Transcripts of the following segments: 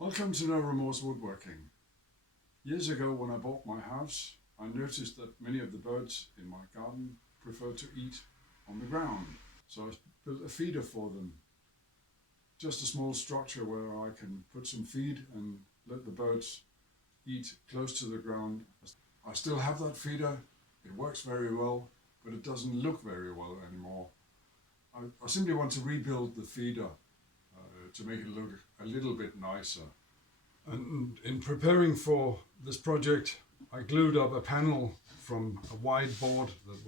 Welcome to No Remorse Woodworking. Years ago when I bought my house, I noticed that many of the birds in my garden prefer to eat on the ground. So I built a feeder for them. Just a small structure where I can put some feed and let the birds eat close to the ground. I still have that feeder. It works very well, but it doesn't look very well anymore. I simply want to rebuild the feeder to make it look a little bit nicer. And in preparing for this project, I glued up a panel from a wide board that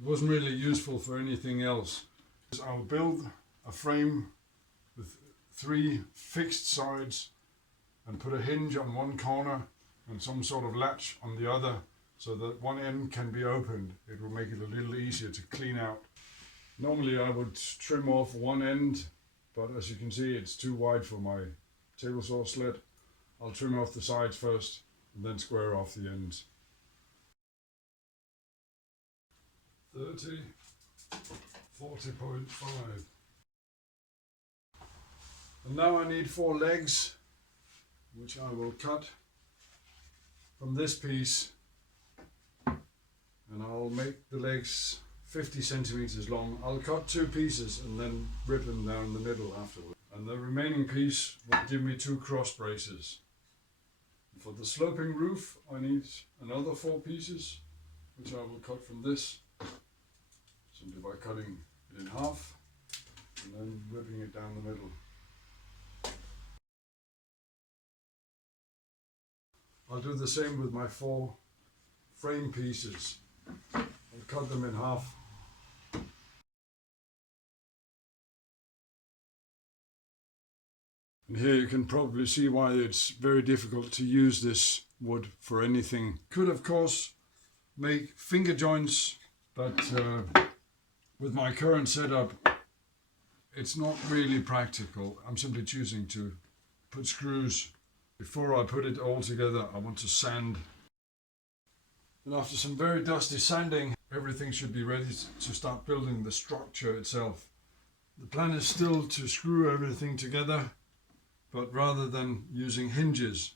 wasn't really useful for anything else. I'll build a frame with 3 fixed sides and put a hinge on one corner and some sort of latch on the other so that one end can be opened. It will make it a little easier to clean out. Normally I would trim off one end, but as you can see it's too wide for my table saw sled. I'll trim off the sides first and then square off the ends. 30, 40.5. And now I need 4 legs, which I will cut from this piece, and I'll make the legs 50 centimeters long. I'll cut 2 pieces and then rip them down the middle afterwards. And the remaining piece will give me 2 cross braces. For the sloping roof I need another 4 pieces, which I will cut from this, simply by cutting it in half and then ripping it down the middle. I'll do the same with my 4 frame pieces. I'll cut them in half. And here you can probably see why it's very difficult to use this wood for anything. Could of course make finger joints, but with my current setup it's not really practical. I'm simply choosing to put screws. Before I put it all together I want to sand. And after some very dusty sanding, everything should be ready to start building the structure itself. The plan is still to screw everything together, but rather than using hinges.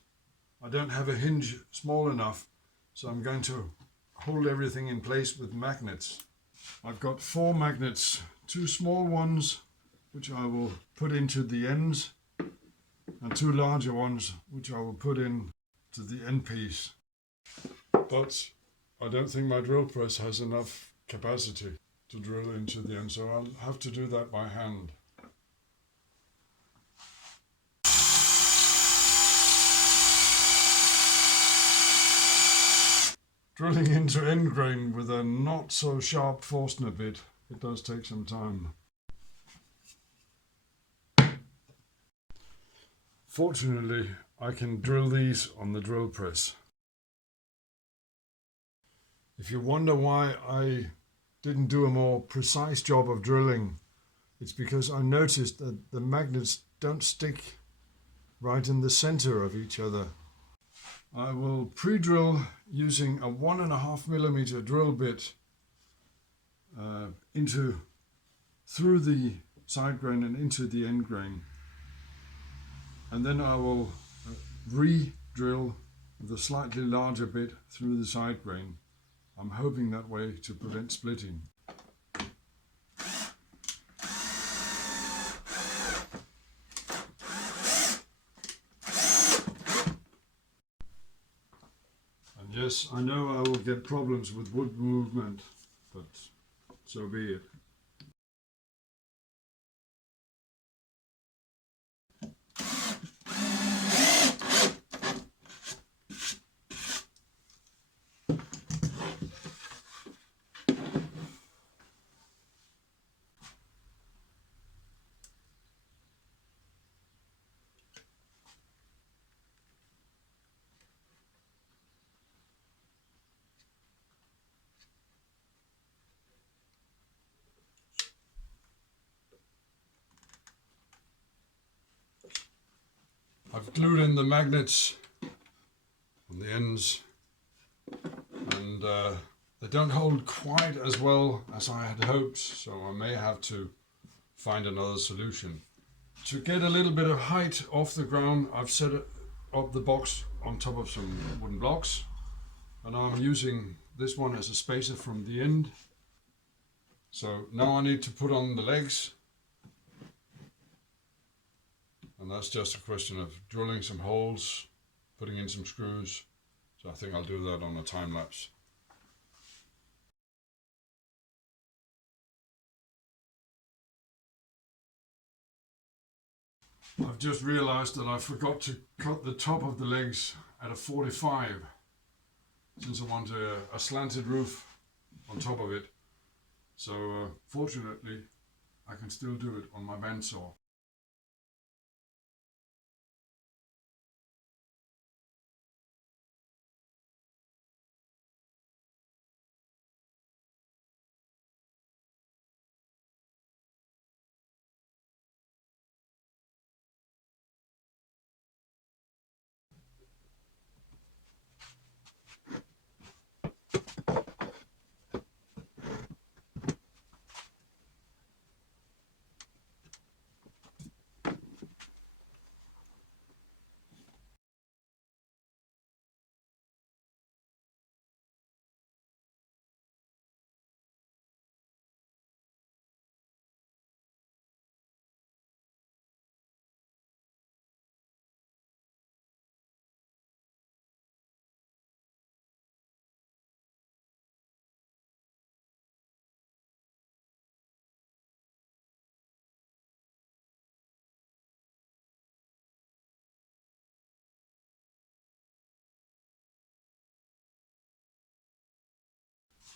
I don't have a hinge small enough, so I'm going to hold everything in place with magnets. I've got 4 magnets, 2 small ones which I will put into the ends and 2 larger ones which I will put in to the end piece. But I don't think my drill press has enough capacity to drill into the end, so I'll have to do that by hand. Drilling into end grain with a not so sharp Forstner bit, it does take some time. Fortunately, I can drill these on the drill press. If you wonder why I didn't do a more precise job of drilling, it's because I noticed that the magnets don't stick right in the center of each other. I will pre-drill using a 1.5mm drill bit through the side grain and into the end grain, and then I will re-drill with a slightly larger bit through the side grain. I'm hoping that way to prevent splitting. Yes, I know I will get problems with wood movement, but so be it. I've glued in the magnets on the ends, and they don't hold quite as well as I had hoped, so I may have to find another solution. To get a little bit of height off the ground, I've set up the box on top of some wooden blocks, and I'm using this one as a spacer from the end. So now I need to put on the legs, and that's just a question of drilling some holes, putting in some screws. So I think I'll do that on a time lapse. I've just realized that I forgot to cut the top of the legs at a 45, since I want a slanted roof on top of it. So fortunately I can still do it on my bandsaw.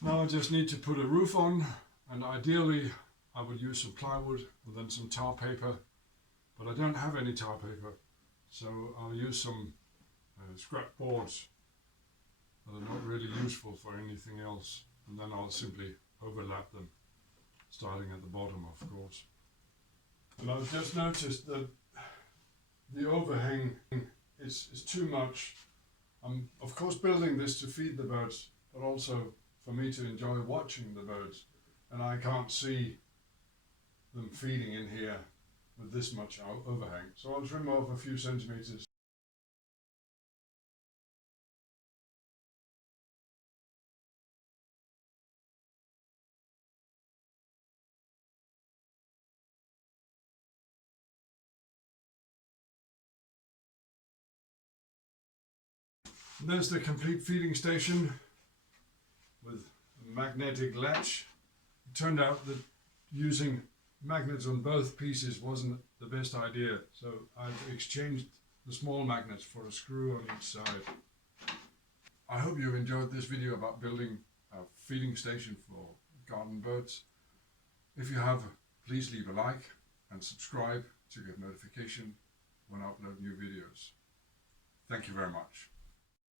Now I just need to put a roof on, and ideally I would use some plywood and then some tar paper, but I don't have any tar paper, so I'll use some scrap boards that are not really useful for anything else, and then I'll simply overlap them, starting at the bottom, of course. And I've just noticed that the overhang is too much. I'm of course building this to feed the birds, but also for me to enjoy watching the birds, and I can't see them feeding in here with this much overhang. So I'll trim off a few centimeters. There's the complete feeding station with a magnetic latch. It turned out that using magnets on both pieces wasn't the best idea, so I've exchanged the small magnets for a screw on each side. I hope you've enjoyed this video about building a feeding station for garden birds. If you have, please leave a like and subscribe to get notification when I upload new videos. Thank you very much.